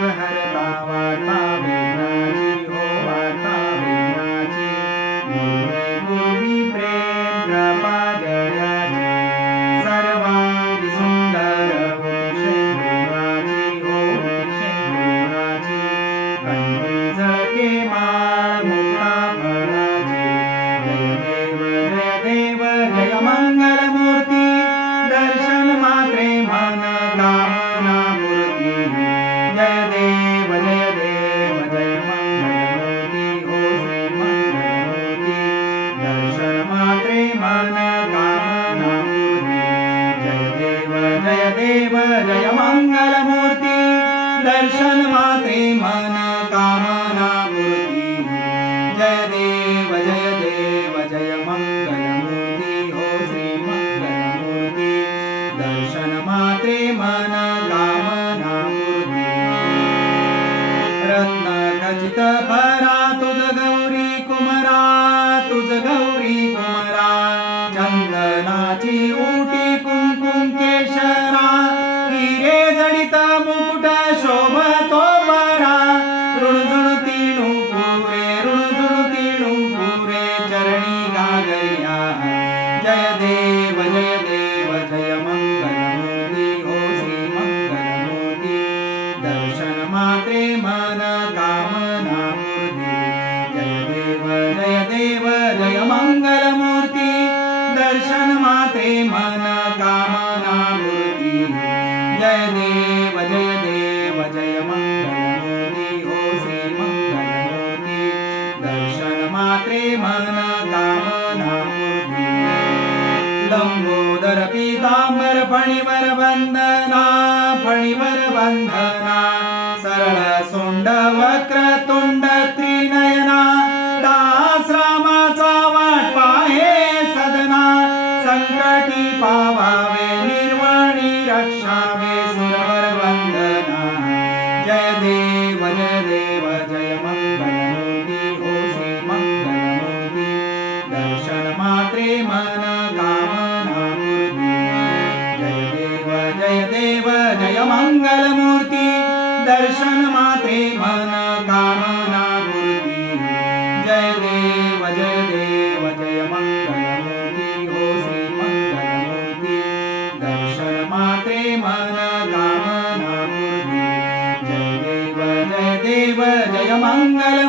the house. Amen. Gita मुकुटा शोभा तो मारा ऋण झुण तीणू पुरे ऋण झुण तीणू पुरे चरणी गागरिया जय देव जय देव जय मंगल मोदी ओ श्री मंगल मोदी दर्शन मात्रे मन कामना मूर्ती। जय देव जय देव जय मंगल मूर्ती। दर्शन मात्रे मन कामना मूर्ती। जय देव लंबोदर पीतांबर फणीवर वंदना फणीवर वंदना सरळ सोंड वक्र तुंड त्रिनयना। दास वाट पाहे सदना। संकटी पावा दर्शन मात्रे मन कामना मुर्गी जय देव जय देव जय मङ्गलमेव गोश मङ्गलमी दर्शन मात्रे मन कामना मुर्गे जय देव जय देव जय मङ्गल